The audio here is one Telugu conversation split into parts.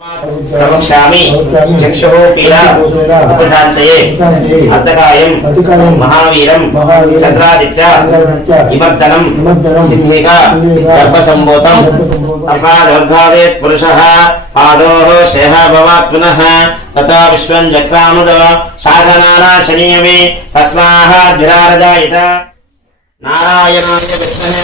ప్రవక్ష్యామి చక్షుః పీడా. ఉపశాంతయే. అర్ధకాయం మహావీరం. చంద్రాదిత్య. ఇమర్దనం సింహిక. గర్భసంభూతం అపాదోర్భావేత్ పురుషः. పాదో శేహ భవాత్ పునః. తథా విశ్వం జక్రాముదవ సాధనానాశనీయమే. తస్మాహ ద్విరారదాయిత నారాయణాయ విష్ణునే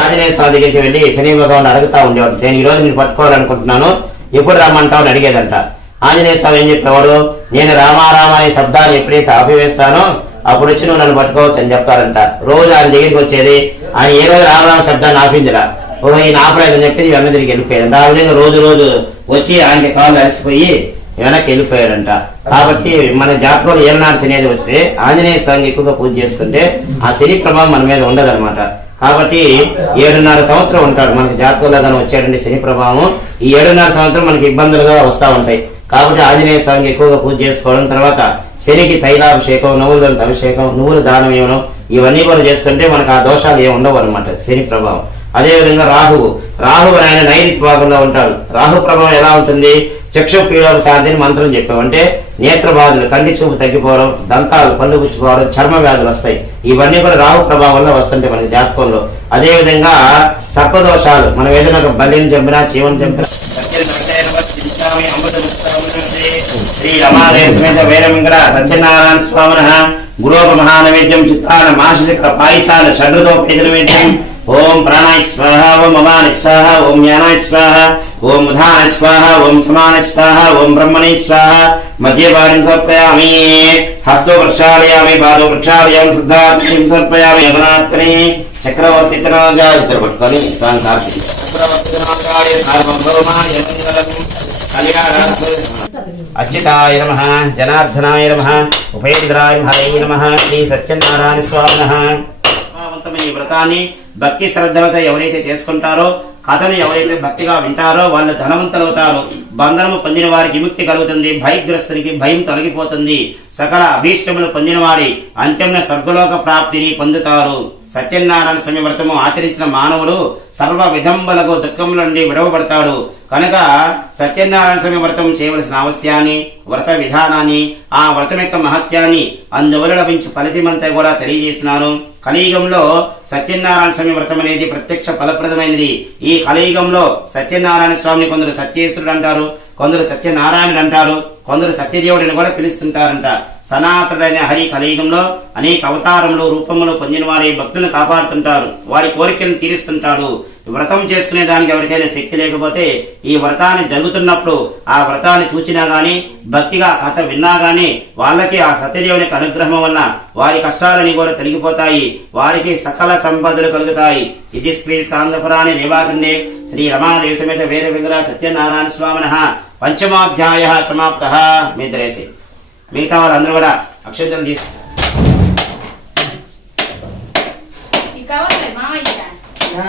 ఆంజనేయ స్వామి దగ్గరికి వెళ్ళి శని భగవాన్ అడుగుతా ఉండేవాడు. నేను ఈ రోజు మీరు పట్టుకోవాలనుకుంటున్నాను. ఎప్పుడు రమ్మంటావు అని అడిగేదంట. ఆంజనేయ స్వామి ఏం చెప్పేవాడు? నేను రామారామ అనే శబ్దాన్ని ఎప్పుడైతే ఆపివేస్తానో అప్పుడు వచ్చి నువ్వు నన్ను పట్టుకోవచ్చు అని చెప్తారంట. రోజు ఆయన దగ్గరికి వచ్చేది ఆయన ఏ రోజు రామరామ శబ్దాన్ని ఆపిందిరా? ఓ ఈయన ఆపలేదని చెప్పి వెన్న తిరిగి వెళ్ళిపోయేది. ఆ విధంగా రోజు రోజు వచ్చి ఆయనకి కాళ్ళు అలసిపోయి వెనక్కి వెళ్ళిపోయాడంట. కాబట్టి మన జాతకంలో ఏలనాడు శని అనేది వస్తే ఆంజనేయ స్వామిని ఎక్కువగా పూజ చేసుకుంటే ఆ శని ప్రభావం మన మీద ఉండదన్నమాట. కాబట్టి ఏడున్నర సంవత్సరం ఉంటాడు. మనకి జాతకంలో కానీ వచ్చాడండి శని ప్రభావం ఈ ఏడున్నర సంవత్సరం మనకి ఇబ్బందులుగా వస్తూ ఉంటాయి. కాబట్టి ఆంజనేయ స్వామికి ఎక్కువగా పూజ చేసుకోవడం తర్వాత శనికి తైలాభిషేకం నువ్వుల అభిషేకం నువ్వులు దానం ఇవ్వడం ఇవన్నీ కూడా చేసుకుంటే మనకు ఆ దోషాలు ఏమి ఉండవు అనమాట శని ప్రభావం. అదేవిధంగా రాహువు. రాహువు ఆయన నైరుతి భాగంలో ఉంటాడు. రాహు ప్రభావం ఎలా ఉంటుంది? చక్షుక్రియలకు సాధ్యని శాంతిని మంత్రం చెప్పాం. అంటే నేత్ర బాధలు కంటి చూపు తగ్గిపోవడం దంతాలు పళ్ళు పుచ్చిపోవడం చర్మ వ్యాధులు వస్తాయి. ఇవన్నీ కూడా రాహు ప్రభావంలో వస్తుంటాయి మనకి జాతకంలో. అదే విధంగా సర్పదోషాలు మనం ఏదైనా ఒక బలిని చంపినా జీవనం చంపినా శ్రీ రమాదేవ సమేత వీరమింగళ సత్యనారాయణ స్వామిన గురోప మహానవేద్యం చిత్తాన మానసిక పాయసాన షడ్రుతోపేత వేద్యం ఓం ప్రాణాయ స్వాహ ఓం అమాన స్వాహ ఓం జ్ఞానాయ స్వాహ ఓం ఉధాన స్వాహ ఓం సమాన స్వాహ ఓం బ్రహ్మణి స్వాహ. మధ్య వారిని సమర్పయామి. హస్తో ప్రక్షాళయామి పాదో ప్రక్షాళయామి సిద్ధార్థం సమర్పయామి యమనాత్మని చక్రవర్తి తనోజా ఇద్దరు పట్టుకొని స్వామి కార్తీక చక్రవర్తి తనోజాయ సార్వభౌమాయ కళ్యాణ అచ్యుతాయ నమ జనార్దనాయ నమ ఉపేంద్రాయ హరే నమ శ్రీ సత్యనారాయణ స్వామి ప్రభావవంతమైన ఈ వ్రతాన్ని భక్తి శ్రద్ధలతో ఎవరైతే చేసుకుంటారో కథను ఎవరైతే భక్తిగా వింటారో వాళ్ళు ధనవంతులవుతారు. బంధనము పొందిన వారికి విముక్తి కలుగుతుంది భయగ్రస్తునికి భయం తొలగిపోతుంది. సకల అభీష్టములు పొందిన వారి అంత్యమున స్వర్గలోక ప్రాప్తిని పొందుతారు. సత్యనారాయణ స్వామి వ్రతము ఆచరించిన మానవుడు సర్వ విధంబలకు దుఃఖముల నుండి విడవబడతాడు. కనుక సత్యనారాయణ స్వామి వ్రతం చేయవలసిన అవశ్యాన్ని వ్రత విధానాన్ని ఆ వ్రతం యొక్క మహత్యాన్ని అందువల్ల లభించే ఫలితమంతా కూడా తెలియజేసినాను కలియుగంలో సత్యనారాయణ స్వామి వ్రతం అనేది ప్రత్యక్ష ఫలప్రదమైనది. ఈ కలియుగంలో సత్యనారాయణ స్వామిని కొందరు సత్యేశ్వరుడు అంటారు కొందరు సత్యనారాయణుడు అంటారు కొందరు సత్యదేవుడిని కూడా పిలుస్తుంటారంట. సనాతనుడైన హరి కలియుగంలో అనేక అవతారములు రూపములు పొందిన వారి భక్తులను కాపాడుతుంటారు. వారి కోరికలను తీరుస్తుంటాడు. వ్రతం చేసుకునే దానికి ఎవరికైనా శక్తి లేకపోతే ఈ వ్రతాన్ని జరుగుతున్నప్పుడు ఆ వ్రతాన్ని చూచినా గాని భక్తిగా కథ విన్నా గాని వాళ్ళకి ఆ సత్యదేవుని యొక్క అనుగ్రహం వల్ల వారి కష్టాలని కూడా తొలగిపోతాయి వారికి సకల సంపదలు కలుగుతాయి. ఇది శ్రీ సాంద్రపురాణి నివాకండే శ్రీ రమాదేవి సమేత వీర విగ్రహ సత్యనారాయణ స్వామిన పంచమాధ్యాయ సమాప్త. మీ దరేసి. మిగతా వాళ్ళందరూ కూడా అక్షంతలు తీసుకు ఆ.